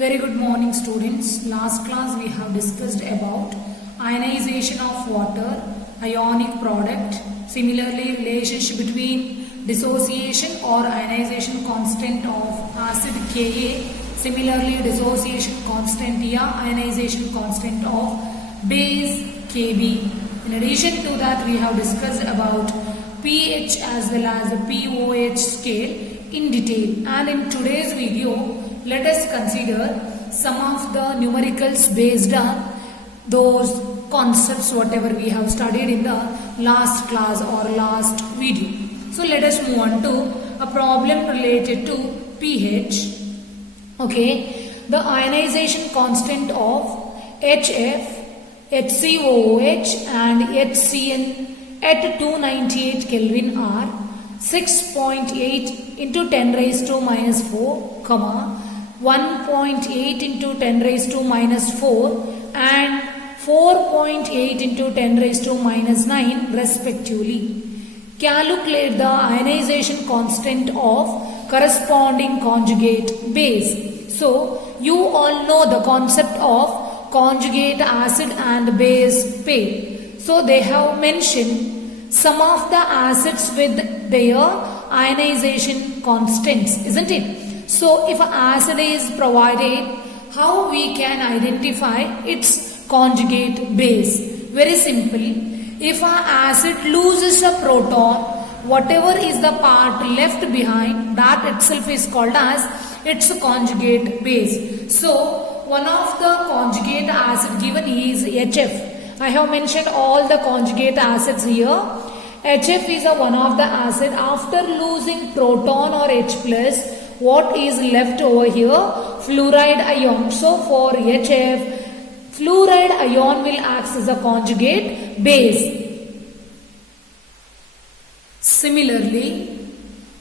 Very good morning students. Last class we have discussed about ionization of water, ionic product, similarly relationship between dissociation or ionization constant of acid Ka, similarly dissociation constant ionization constant of base Kb. In addition to that we have discussed about pH as well as the pOH scale in detail, and in today's video let us consider some of the numericals based on those concepts whatever we have studied in the last class or last video. So let us move on to a problem related to pH. Okay, the ionization constant of HF, HCOOH and HCN at 298 Kelvin are 6.8 into 10 raised to minus 4, 1.8 into 10 raised to minus 4 and 4.8 into 10 raised to minus 9 respectively. Calculate the ionization constant of corresponding conjugate base. So, you all know the concept of conjugate acid and base pair. So, they have mentioned some of the acids with their ionization constants, isn't it? So, if an acid is provided, how we can identify its conjugate base? Very simple. If an acid loses a proton, whatever is the part left behind, that itself is called as its conjugate base. So, one of the conjugate acid given is HF. I have mentioned all the conjugate acids here. HF is one of the acid. After losing proton or H plus, what is left over here? Fluoride ion. So for HF, fluoride ion will act as a conjugate base. Similarly,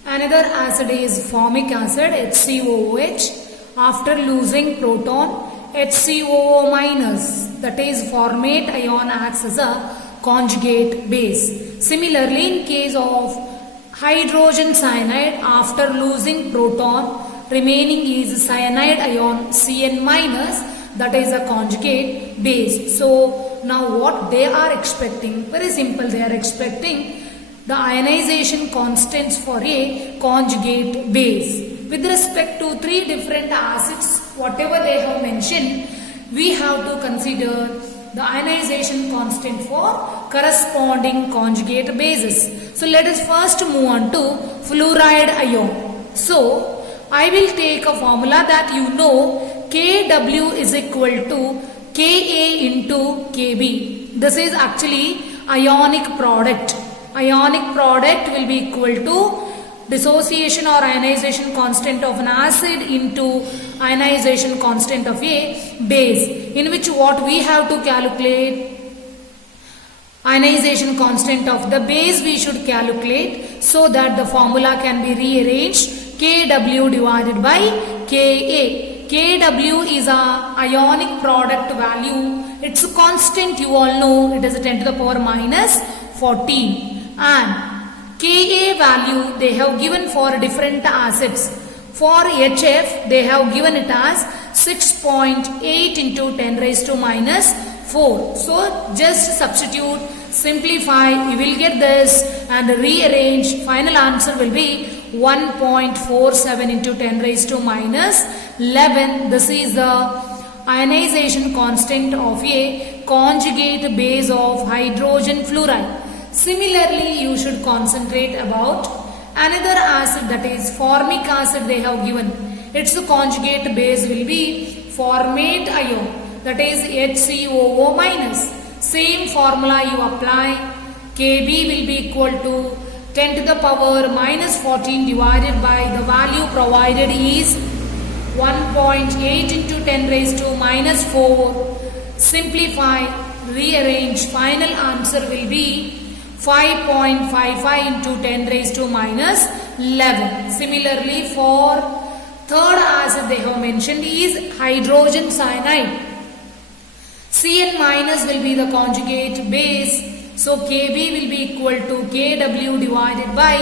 another acid is formic acid, HCOOH. After losing proton, HCOO minus, that is formate ion, acts as a conjugate base. Similarly, in case of hydrogen cyanide, after losing proton, remaining is cyanide ion Cn minus, that is a conjugate base. So now what they are expecting? Very simple, they are expecting the ionization constants for a conjugate base. With respect to three different acids, whatever they have mentioned, we have to consider the ionization constant for corresponding conjugate bases. So let us first move on to fluoride ion. So I will take a formula that you know, Kw is equal to Ka into Kb. This is actually ionic product. Ionic product will be equal to dissociation or ionization constant of an acid into ionization constant of a base, in which what we have to calculate ionization constant of the base we should calculate, so that the formula can be rearranged Kw divided by Ka. Kw is a ionic product value. Its constant you all know, it is 10 to the power minus 14, and Ka value they have given for different acids. For HF they have given it as 6.8 into 10 raised to minus 4. So just substitute, simplify, you will get this and rearrange. Final answer will be 1.47 into 10 raised to minus 11. This is the ionization constant of a conjugate base of hydrogen fluoride. Similarly, you should concentrate about another acid, that is formic acid they have given. Its conjugate base will be formate ion, that is HCOO minus. Same formula you apply. Kb will be equal to 10 to the power minus 14 divided by the value provided is 1.8 into 10 raised to minus 4. Simplify, rearrange. Final answer will be 5.55 into 10 raised to minus 11. Similarly, for third acid they have mentioned is hydrogen cyanide. Cn minus will be the conjugate base. So Kb will be equal to Kw divided by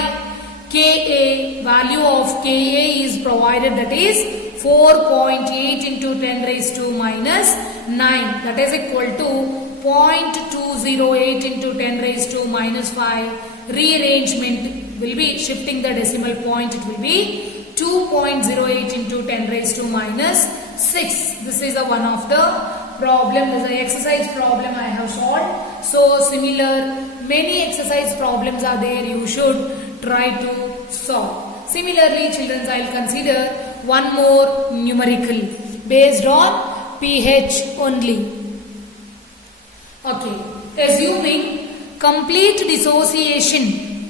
Ka. Value of Ka is provided, that is 4.8 into 10 raised to minus 9. That is equal to 0.208 into 10 raised to minus 5. Rearrangement will be shifting the decimal point. It will be 2.08 into 10 raised to minus 6. This is one of the problem. This is an exercise problem I have solved. So similar many exercise problems are there. You should try to solve. Similarly, children, I will consider one more numerical based on pH only. Okay, assuming complete dissociation,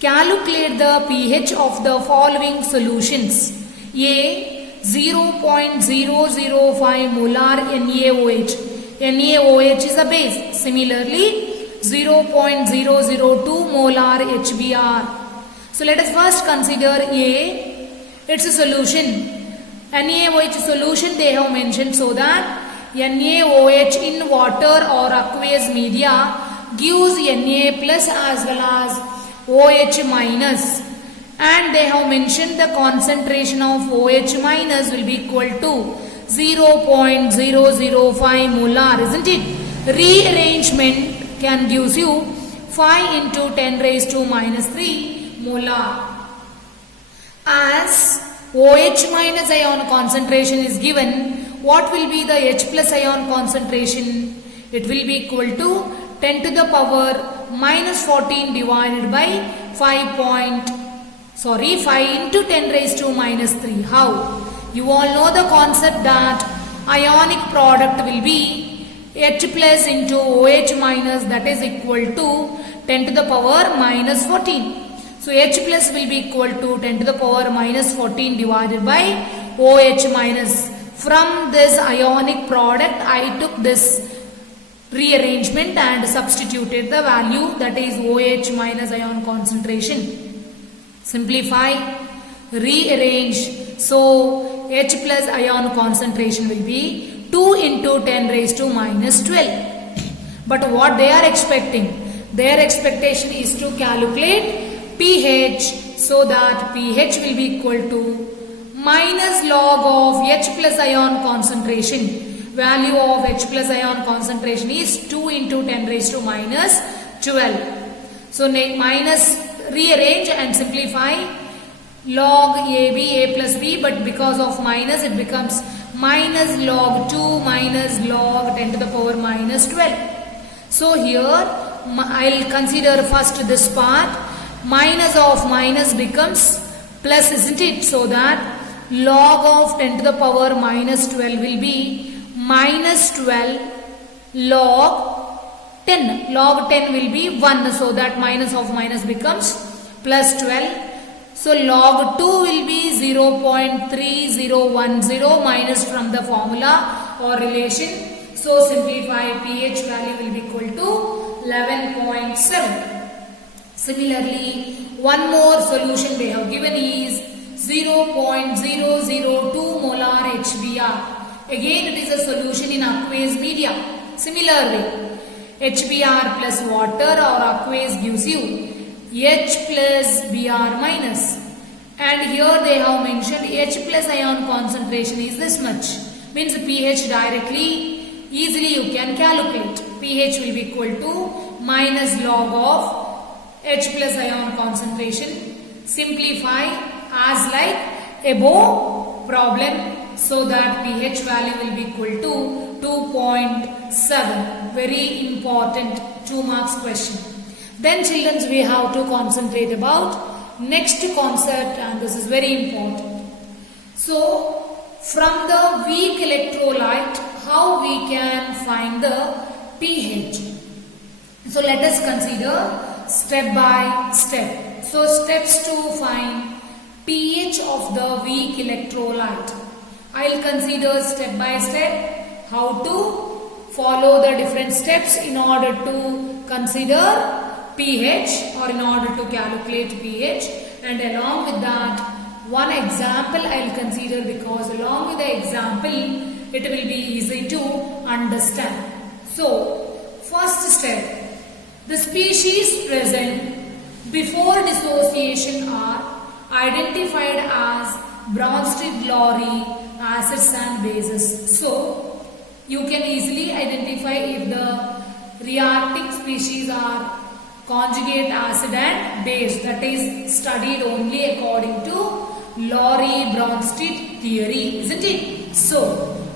calculate the pH of the following solutions. A 0.005 molar NaOH. NaOH is a base. Similarly, 0.002 molar HBr. So let us first consider A. It's a solution. NaOH solution they have mentioned, so that NaOH in water or aqueous media gives Na plus as well as OH minus, and they have mentioned the concentration of OH minus will be equal to 0.005 molar, isn't it? Rearrangement can gives you 5 into 10 raised to minus 3 molar. As OH minus ion concentration is given, what will be the H plus ion concentration? It will be equal to 10 to the power minus 14 divided by 5 into 10 raised to minus 3. How? You all know the concept that ionic product will be H plus into OH minus, that is equal to 10 to the power minus 14. So H plus will be equal to 10 to the power minus 14 divided by OH minus. From this ionic product, I took this rearrangement and substituted the value, that is OH minus ion concentration. Simplify, rearrange. So H plus ion concentration will be 2 into 10 raised to minus 12. But what they are expecting? Their expectation is to calculate pH, so that pH will be equal to minus log of H plus ion concentration. Value of H plus ion concentration is 2 into 10 raised to minus 12. So minus, rearrange and simplify, log AB, A plus B, but because of minus it becomes minus log 2 minus log 10 to the power minus 12. So here I will consider first this part. Minus of minus becomes plus, isn't it? So that log of 10 to the power minus 12 will be minus 12 log 10. Log 10 will be 1, so that minus of minus becomes plus 12. So log 2 will be 0.3010 minus from the formula or relation. So simplify, pH value will be equal to 11.7. Similarly, one more solution they have given is 0.002 molar HBr. Again, it is a solution in aqueous media. Similarly, HBr plus water or aqueous gives you H plus Br minus. And here they have mentioned H plus ion concentration is this much. Means pH directly, easily you can calculate. pH will be equal to minus log of H plus ion concentration. Simplify as like above problem, so that pH value will be equal to 2.7. Very important 2 marks question. Then children, we have to concentrate about next concept, and this is very important. So from the weak electrolyte, how we can find the pH? So let us consider step by step. So steps to find pH of the weak electrolyte. I will consider step by step how to follow the different steps in order to consider pH or in order to calculate pH, and along with that one example I will consider, because along with the example it will be easy to understand. So first step, the species present before dissociation are identified as Bronsted glory, acids and bases. So you can easily identify if the reacting species are conjugate acid and base. That is studied only according to Lowry-Bronsted theory, isn't it? So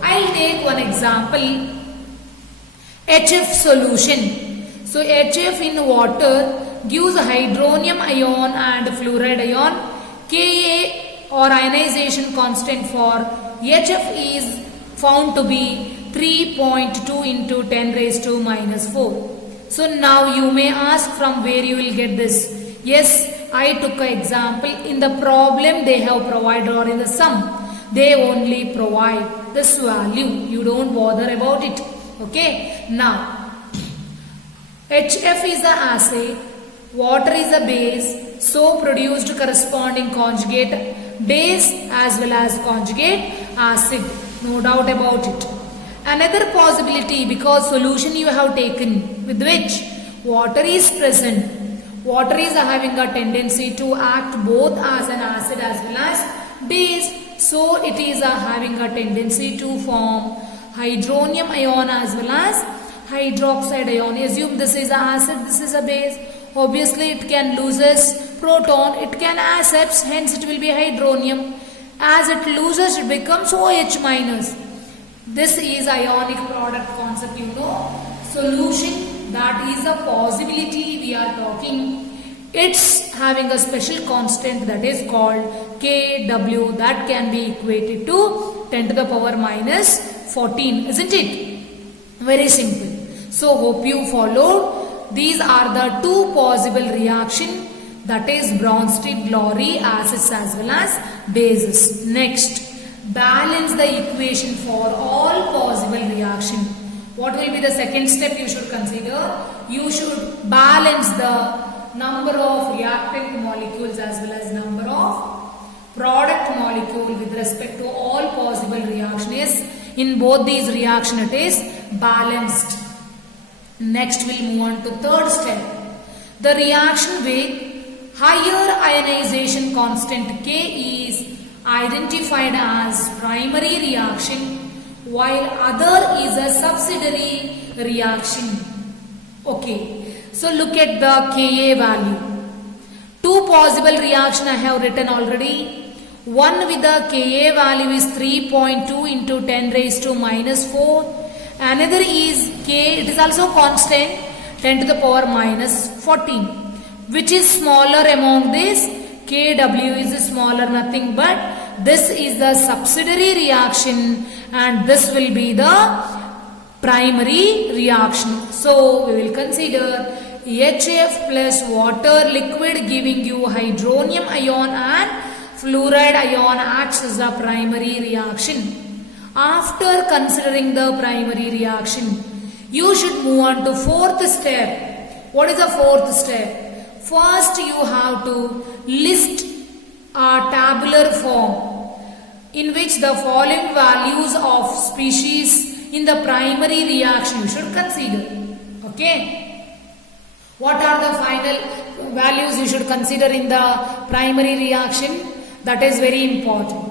I'll take one example. HF solution. So HF in water gives hydronium ion and fluoride ion. Ka or ionization constant for HF is found to be 3.2 into 10 raised to minus 4. So now you may ask from where you will get this. Yes, I took an example. In the problem they have provided, or in the sum they only provide this value. You don't bother about it. Okay. Now HF is the acid, water is a base, so produced corresponding conjugate base as well as conjugate acid. No doubt about it. Another possibility, because solution you have taken with which water is present. Water is having a tendency to act both as an acid as well as base. So it is having a tendency to form hydronium ion as well as hydroxide ion. Assume this is an acid, this is a base. Obviously it can loses proton, it can accepts, hence it will be hydronium. As it loses, it becomes OH minus. This is ionic product concept, you know. Solution, that is a possibility we are talking. It's having a special constant that is called Kw, that can be equated to 10 to the power minus 14, isn't it? Very simple. So hope you followed. These are the two possible reaction, that is Bronsted-Lowry acids as well as bases. Next, balance the equation for all possible reaction. What will be the second step you should consider? You should balance the number of reactant molecules as well as number of product molecule with respect to all possible reactions. In both these reaction it is balanced. Next we'll move on to third step. The reaction with higher ionization constant K is identified as primary reaction, while other is a subsidiary reaction. Okay, so look at the Ka value. Two possible reaction I have written already. One with the Ka value is 3.2 into 10 raised to minus 4. Another is K, it is also constant, 10 to the power minus 14. Which is smaller among this? Kw is smaller, nothing but this is the subsidiary reaction and this will be the primary reaction. So we will consider HF plus water liquid giving you hydronium ion and fluoride ion acts as a primary reaction. After considering the primary reaction, you should move on to fourth step. What is the fourth step? First you have to list a tabular form in which the following values of species in the primary reaction you should consider. Okay. What are the final values you should consider in the primary reaction? That is very important.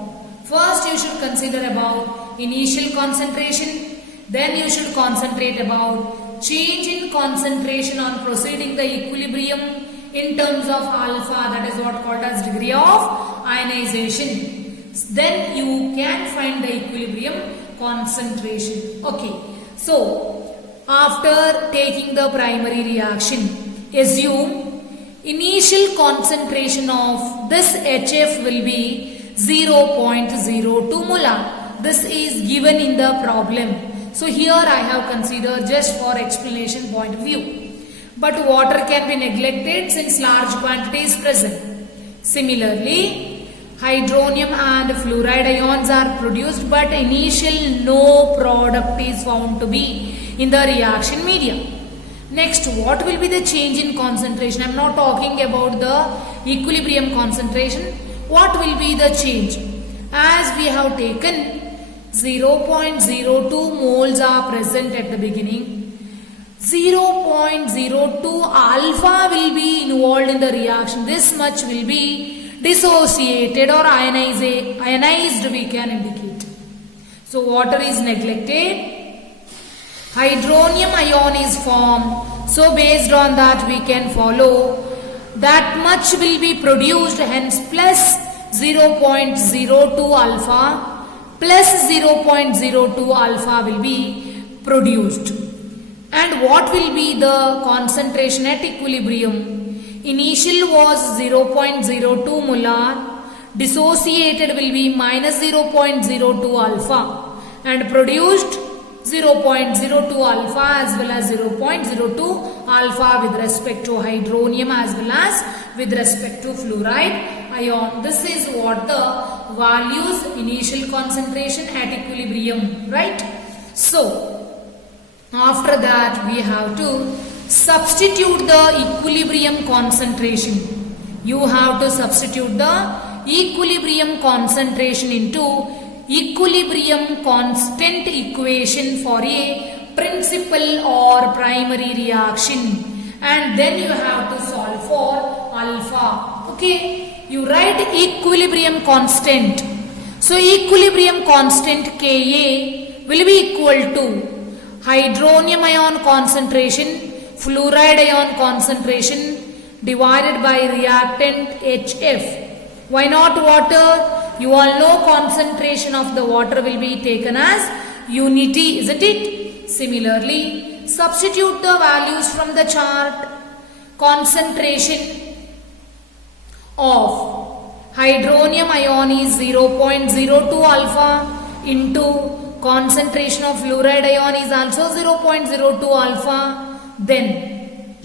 First you should consider about initial concentration. Then you should concentrate about change in concentration on proceeding the equilibrium in terms of alpha, that is what called as degree of ionization. Then you can find the equilibrium concentration. Okay, so after taking the primary reaction, assume initial concentration of this HF will be 0.02 molar. This is given in the problem. So here I have considered just for explanation point of view. But water can be neglected since large quantity is present. Similarly, hydronium and fluoride ions are produced but initial no product is found to be in the reaction medium. Next, what will be the change in concentration? I am not talking about the equilibrium concentration. What will be the change? As we have taken 0.02 moles are present at the beginning. 0.02 alpha will be involved in the reaction. This much will be dissociated or ionized we can indicate. So water is neglected. Hydronium ion is formed. So based on that we can follow that much will be produced, hence plus 0.02 alpha plus 0.02 alpha will be produced. And what will be the concentration at equilibrium? Initial was 0.02 molar, dissociated will be minus 0.02 alpha and produced 0.02 alpha as well as 0.02 alpha with respect to hydronium as well as with respect to fluoride ion. This is what the values initial concentration at equilibrium, right? So after that we have to substitute the equilibrium concentration. You have to substitute the equilibrium concentration into equilibrium constant equation for a principal or primary reaction, and then you have to solve for alpha. Okay, you write equilibrium constant. So equilibrium constant Ka will be equal to hydronium ion concentration, fluoride ion concentration divided by reactant HF. Why not water? You all know concentration of the water will be taken as unity, isn't it? Similarly, substitute the values from the chart. Concentration of hydronium ion is 0.02 alpha into concentration of fluoride ion is also 0.02 alpha. Then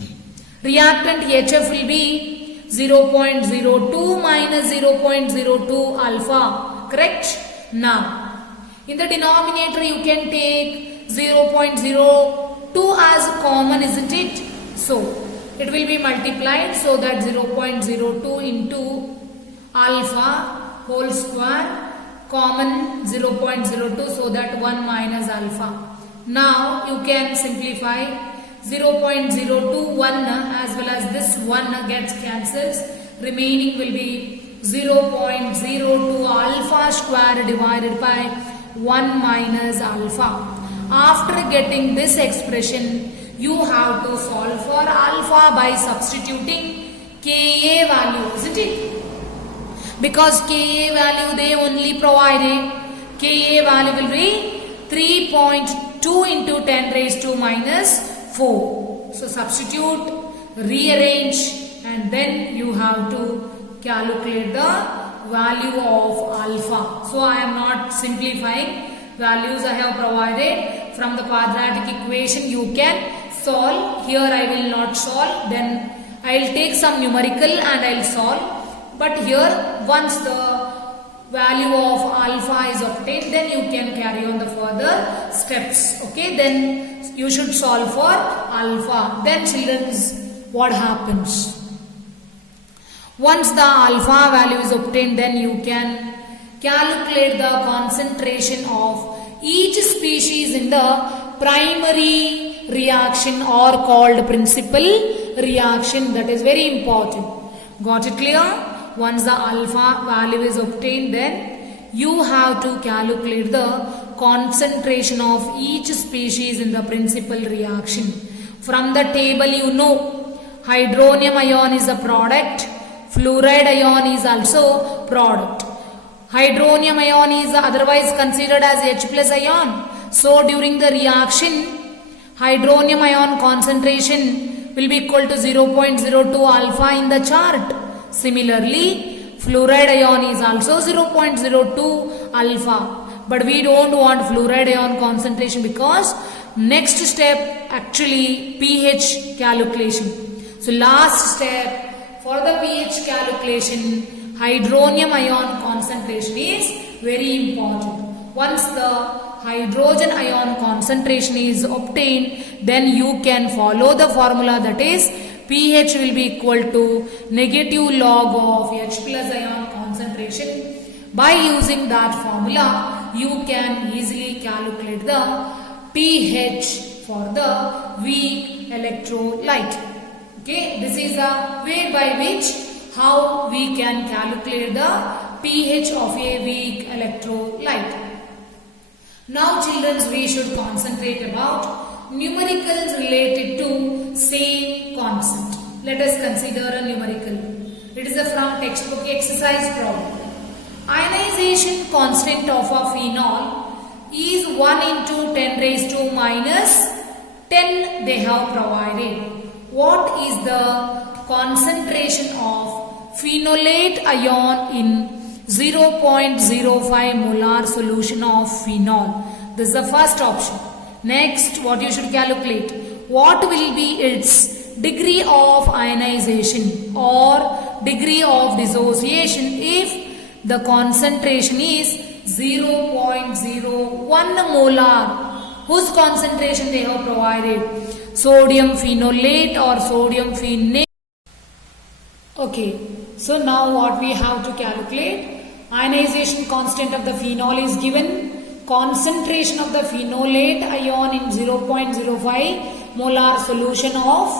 reactant HF will be 0.02 minus 0.02 alpha, correct? Now, in the denominator you can take 0.02 as common, isn't it? So, it will be multiplied so that 0.02 into alpha whole square, common 0.02 so that 1 minus alpha. Now, you can simplify 0.02 1 as well as this 1 gets cancels. Remaining will be 0.02 alpha square divided by 1 minus alpha. After getting this expression, you have to solve for alpha by substituting Ka value, isn't it? Because Ka value they only provided. Ka value will be 3.2 into 10 raised to minus 4. So substitute, rearrange, and then you have to calculate the value of alpha. So I am not simplifying. Values I have provided from the quadratic equation. You can solve. Here I will not solve. Then I will take some numerical and I will solve. But here once the value of alpha is obtained, then you can carry on the further steps. Okay, then you should solve for alpha. Then children, what happens? Once the alpha value is obtained, then you can calculate the concentration of each species in the primary reaction or called principal reaction. That is very important. Got it clear? Once the alpha value is obtained, then you have to calculate the concentration of each species in the principal reaction. From the table you know hydronium ion is a product, fluoride ion is also product. Hydronium ion is otherwise considered as H plus ion. So during the reaction, hydronium ion concentration will be equal to 0.02 alpha in the chart. Similarly, fluoride ion is also 0.02 alpha. But we don't want fluoride ion concentration because next step actually pH calculation. So last step for the pH calculation, hydronium ion concentration is very important. Once the hydrogen ion concentration is obtained, then you can follow the formula, that is pH will be equal to negative log of H plus ion concentration. By using that formula, you can easily calculate the pH for the weak electrolyte. Okay, this is a way by which how we can calculate the pH of a weak electrolyte. Now children, we should concentrate about numericals related to same concept. Let us consider a numerical. It is from textbook exercise problem. Ionization constant of a phenol is 1 into 10 raised to minus 10 they have provided. What is the concentration of phenolate ion in 0.05 molar solution of phenol? This is the first option. Next, what you should calculate? What will be its degree of ionization or degree of dissociation if the concentration is 0.01 molar? Whose concentration they have provided? Sodium phenolate or sodium phenate? Okay, so now what we have to calculate? Ionization constant of the phenol is given. Concentration of the phenolate ion in 0.05 molar solution of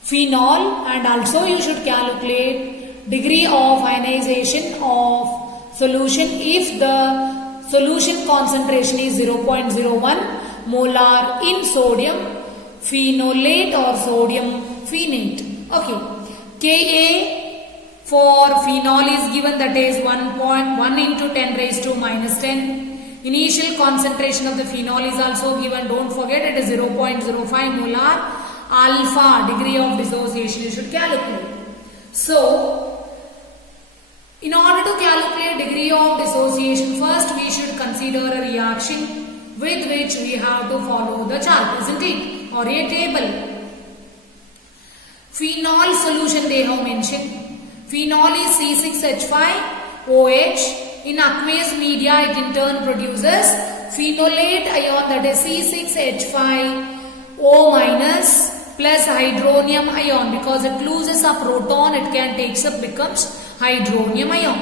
phenol, and also you should calculate degree of ionization of solution if the solution concentration is 0.01 molar in sodium phenolate or sodium phenate. Okay, Ka for phenol is given, that is 1.1 into 10 raised to minus 10. Initial concentration of the phenol is also given. Don't forget, it is 0.05 molar. Alpha, degree of dissociation, you should calculate. So, in order to calculate degree of dissociation, first we should consider a reaction with which we have to follow the chart, isn't it? Or a table. Phenol solution they have mentioned. Phenol is C6H5OH. In aqueous media, it in turn produces phenolate ion, that is C6H5O minus plus hydronium ion. Because it loses a proton, it can takes up, becomes hydronium ion.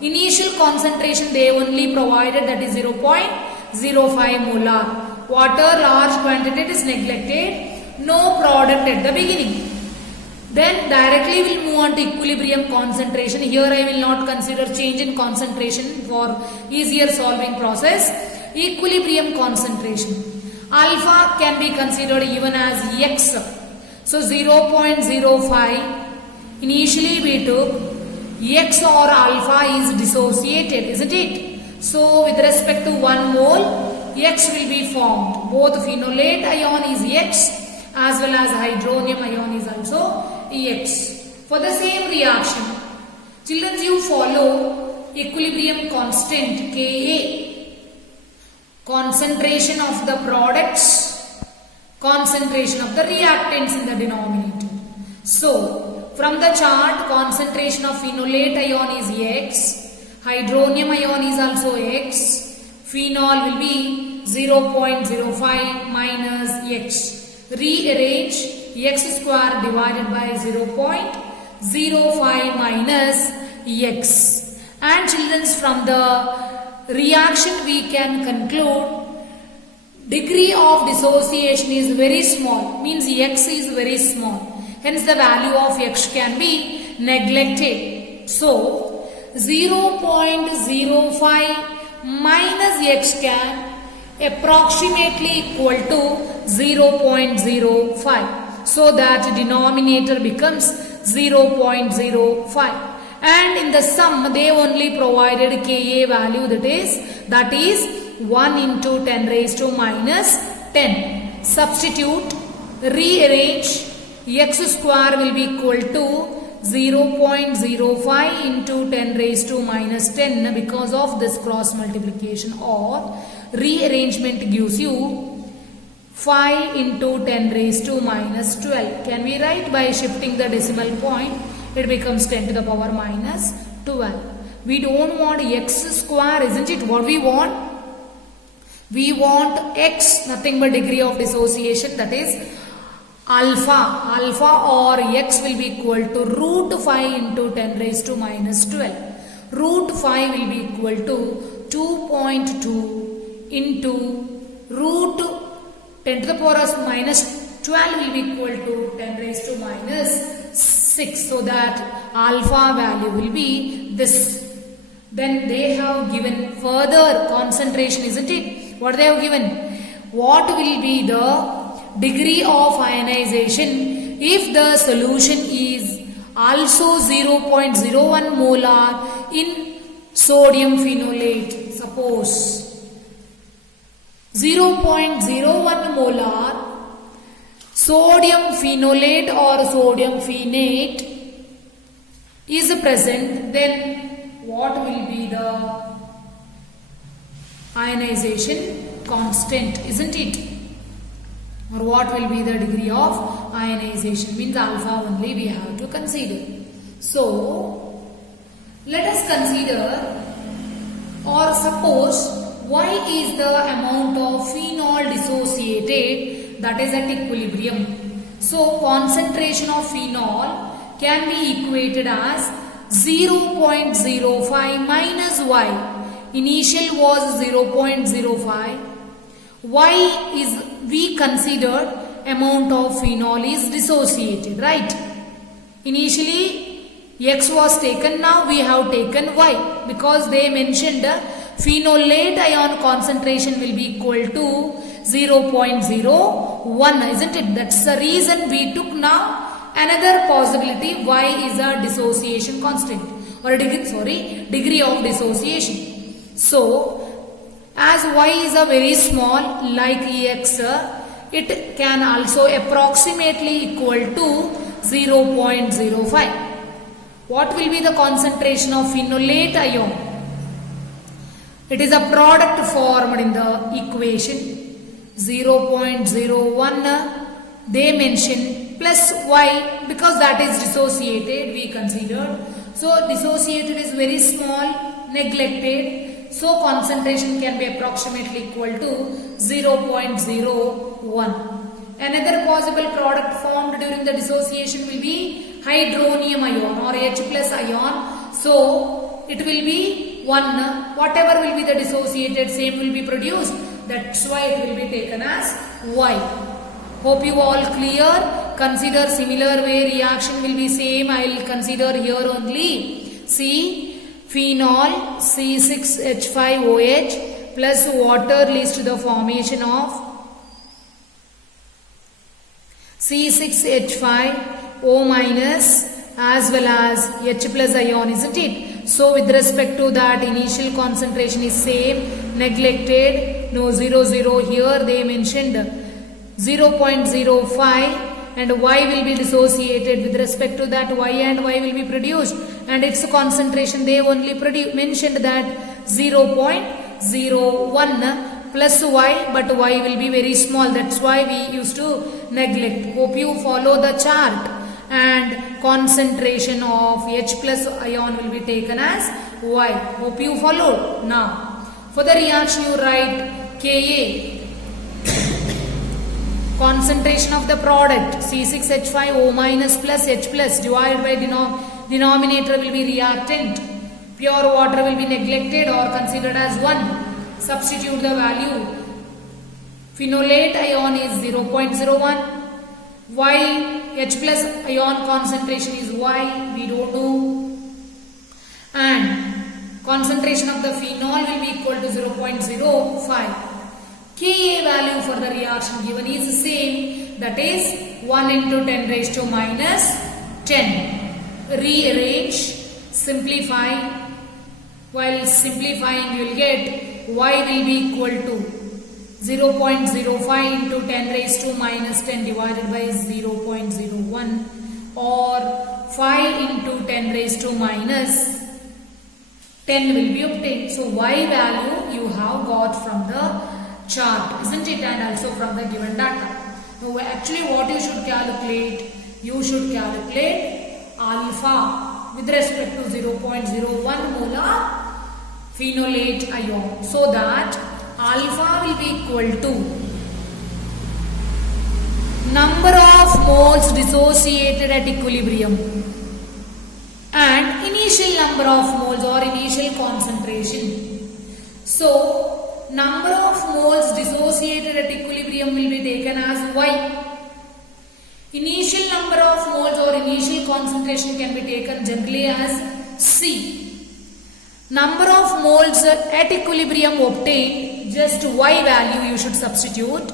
Initial concentration they only provided, that is 0.05 molar. Water large quantity is neglected. No product at the beginning. Then directly we will move on to equilibrium concentration. Here I will not consider change in concentration for easier solving process. Equilibrium concentration. Alpha can be considered even as X. So 0.05. Initially we took X or alpha is dissociated, isn't it? So with respect to 1 mole, X will be formed. Both phenolate ion is X as well as hydronium ion is also X. For the same reaction, children, you follow equilibrium constant Ka. Concentration of the products, concentration of the reactants in the denominator. So, from the chart, concentration of phenolate ion is X, hydronium ion is also X, phenol will be 0.05 minus X. Rearrange X square divided by 0.05 minus X. And children, from the reaction we can conclude degree of dissociation is very small, means X is very small. Hence the value of X can be neglected. So 0.05 minus X can approximately equal to 0.05. So that denominator becomes 0.05. And in the sum they only provided Ka value, that is 1 into 10 raised to minus 10. Substitute, rearrange, X square will be equal to 0.05 into 10 raised to minus 10 because of this cross multiplication, or rearrangement gives you 5 into 10 raised to minus 12. Can we write by shifting the decimal point? It becomes 10 to the power minus 12. We don't want X square, isn't it? What we want? We want X, nothing but degree of dissociation, that is alpha. Alpha or X will be equal to root 5 into 10 raised to minus 12. Root 5 will be equal to 2.2 into root 10 to the power of minus 12 will be equal to 10 raised to minus 6. So that alpha value will be this. Then they have given further concentration, isn't it? What they have given? What will be the degree of ionization if the solution is also 0.01 molar in sodium phenolate? Suppose 0.01 molar sodium phenolate or sodium phenate is present, then what will be the ionization constant, isn't it? Or what will be the degree of ionization? Means alpha only we have to consider. So let us consider or suppose Y is the amount of phenol dissociated that is at equilibrium. So concentration of phenol can be equated as 0.05 minus Y. Initial was 0.05. Y is, we considered amount of phenol is dissociated, right? Initially X was taken, now we have taken Y because they mentioned phenolate ion concentration will be equal to 0.01, isn't it? That's the reason we took now another possibility. Y is a dissociation constant or degree of dissociation. So as Y is a very small like Ex, it can also approximately equal to 0.05. What will be the concentration of phenolate ion? It is a product formed in the equation 0.01 they mention plus Y because that is dissociated we considered. So dissociated is very small, neglected. So concentration can be approximately equal to 0.01. Another possible product formed during the dissociation will be hydronium ion or H plus ion. So it will be 1. Whatever will be the dissociated, same will be produced. That's why it will be taken as Y. Hope you all clear. Consider similar way reaction will be same. I will consider here only. See, phenol C6H5OH plus water leads to the formation of C6H5O minus as well as H plus ion, isn't it? So with respect to that, initial concentration is same, neglected, no 0 here they mentioned 0.05 and Y will be dissociated. With respect to that, Y and Y will be produced and its concentration they only mentioned that 0.01 plus Y, but Y will be very small. That's why we used to neglect. Hope you follow the chart. And concentration of H plus ion will be taken as Y. Hope you followed. Now, for the reaction you write Ka. Concentration of the product C6H5O minus plus H plus divided by denominator will be reactant. Pure water will be neglected or considered as 1. Substitute the value. Phenolate ion is 0.01. Y H plus ion concentration is Y, we don't know. And concentration of the phenol will be equal to 0.05. Ka value for the reaction given is the same, that is 1 into 10 raised to minus 10. Rearrange, simplify. While simplifying you will get Y will be equal to 0.05 into 10 raised to minus 10 divided by 0.01 or 5 into 10 raised to minus 10 will be obtained. So Y value you have got from the chart, isn't it? And also from the given data. Now actually what you should calculate? You should calculate alpha with respect to 0.01 molar phenolate ion, so that alpha will be equal to number of moles dissociated at equilibrium and initial number of moles or initial concentration. So number of moles dissociated at equilibrium will be taken as Y. Initial number of moles or initial concentration can be taken generally as C. Number of moles at equilibrium obtained, just Y value you should substitute.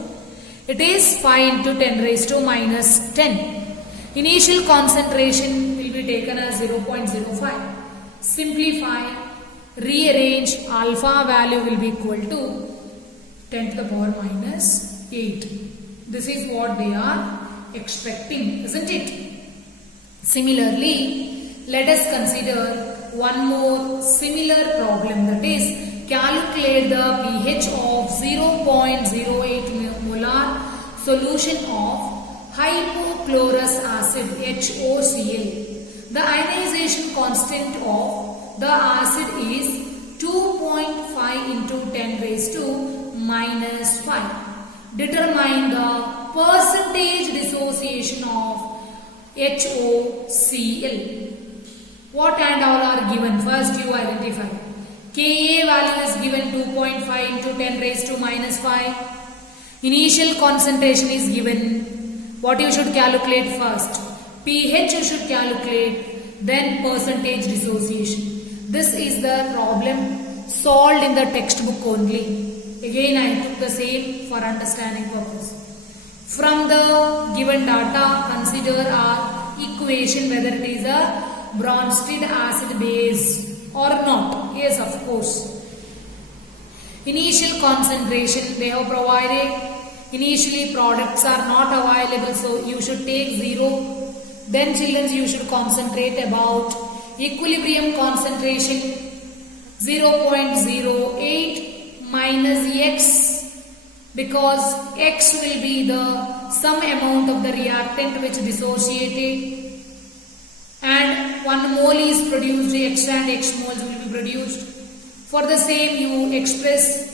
It is 5 into 10 raised to minus 10. Initial concentration will be taken as 0.05. Simplify, rearrange, alpha value will be equal to 10 to the power minus 8. This is what they are expecting, isn't it? Similarly, let us consider one more similar problem, that is calculate the pH of 0.08 molar solution of hypochlorous acid HOCl. The ionization constant of the acid is 2.5 into 10 raised to minus 5. Determine the percentage dissociation of HOCl. What and all are given? First you identify. Ka value is given 2.5 into 10 raised to minus 5. Initial concentration is given. What you should calculate first? pH you should calculate, then percentage dissociation. This is the problem solved in the textbook only. Again I took the same for understanding purpose. From the given data, consider our equation whether it is a Bronsted acid base or not. Yes, of course. Initial concentration they have provided. Initially products are not available, so you should take 0. Then children, you should concentrate about equilibrium concentration 0.08 minus X, because X will be the some amount of the reactant which dissociated, and 1 mole is produced, X and X moles will be produced. For the same you express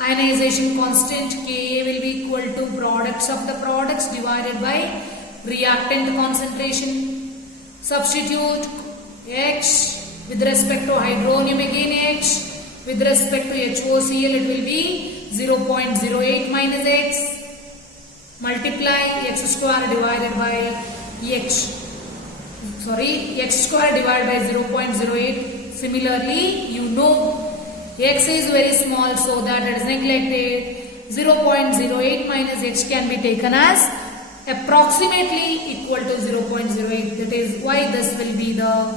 ionization constant, Ka will be equal to products of the products divided by reactant concentration. Substitute X with respect to hydronium, again X with respect to HOCl, it will be 0.08 minus X. Multiply X square divided by X square divided by 0.08. Similarly, you know X is very small, so that it is neglected. 0.08 minus X can be taken as approximately equal to 0.08. That is why this will be the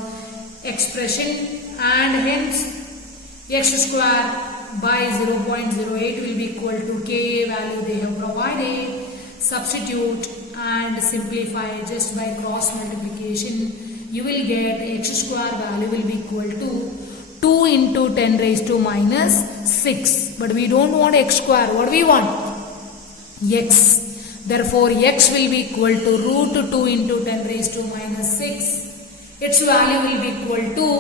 expression, and hence X square by 0.08 will be equal to Ka value they have provided. Substitute and simplify just by cross multiplication. You will get X square value will be equal to 2 into 10 raised to minus 6. But we don't want X square. What we want? X. Therefore, X will be equal to root 2 into 10 raised to minus 6. Its value will be equal to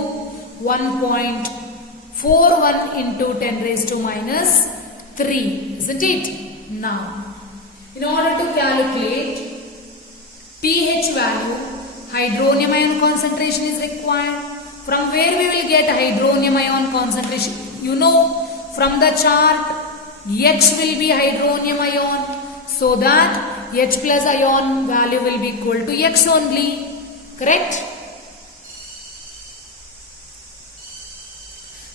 1.41 into 10 raised to minus 3. Isn't it? Now, in order to calculate pH value, hydronium ion concentration is required. From where we will get hydronium ion concentration? You know, from the chart, X will be hydronium ion, so that H plus ion value will be equal to X only. Correct?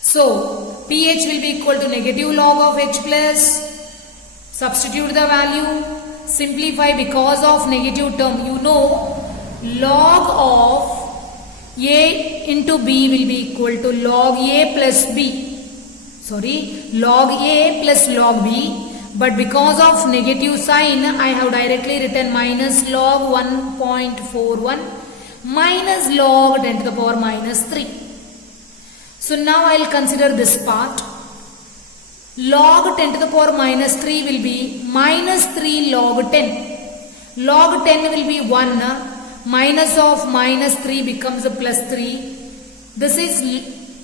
So, pH will be equal to negative log of H plus. Substitute the value. Simplify because of negative term. You know, log of A into B will be equal to log A plus B. Log A plus log B. But because of negative sign, I have directly written minus log 1.41 minus log 10 to the power minus 3. So now I will consider this part. Log 10 to the power minus 3 will be minus 3 log 10. Log 10 will be 1. Minus of minus 3 becomes a plus 3. This is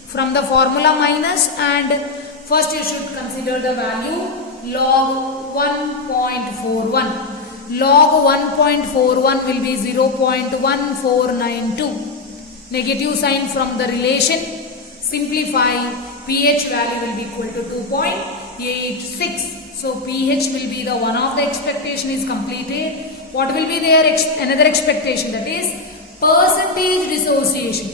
from the formula minus, and first you should consider the value log 1.41. Log 1.41 will be 0.1492. Negative sign from the relation. Simplify, pH value will be equal to 2.86. So pH will be the one of the expectation is completed. What will be their another expectation, that is percentage dissociation.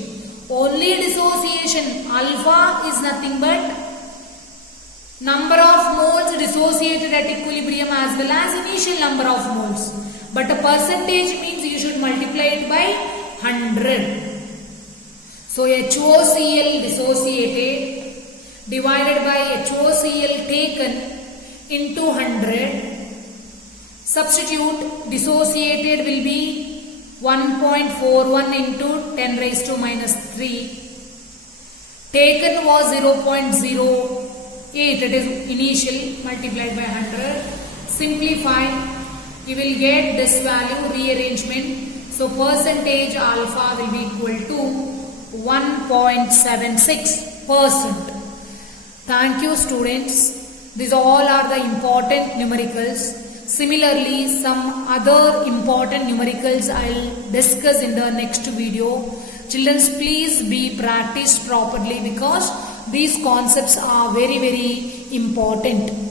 Only dissociation. Alpha is nothing but number of moles dissociated at equilibrium as well as initial number of moles. But a percentage means you should multiply it by 100. So HOCl dissociated divided by HOCl taken into 100. Substitute dissociated will be 1.41 into 10 raised to minus 3. Taken was 0.08, it is initial, multiplied by 100. Simplify, you will get this value rearrangement. So percentage alpha will be equal to 1.76%. Thank you students. These all are the important numericals. Similarly, some other important numericals I will discuss in the next video. Children, please be practiced properly because these concepts are very important.